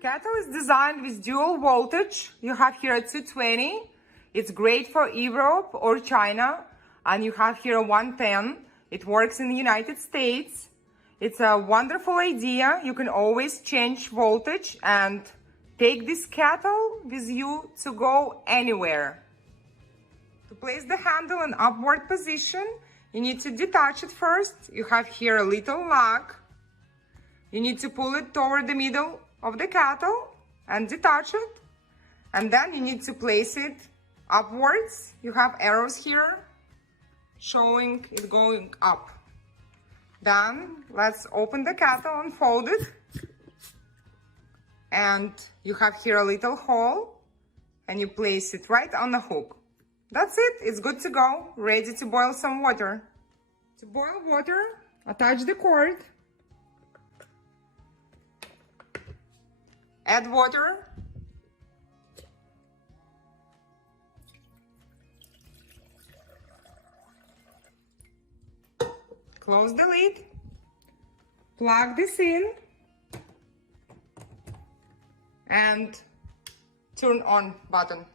Kettle is designed with dual voltage. You have here a 220. It's great for Europe or China. And you have here a 110. It works in the United States. It's a wonderful idea. You can always change voltage and take this kettle with you to go anywhere. To place the handle in upward position, you need to detach it first. You have here a little lock. You need to pull it toward the middle of the kettle and detach it. And then you need to place it upwards. You have arrows here showing it going up. Then let's open the kettle and fold it. And you have here a little hole and you place it right on the hook. That's it, it's good to go, ready to boil some water. To boil water, attach the cord. Add water. Close the lid. Plug this in. And turn on button.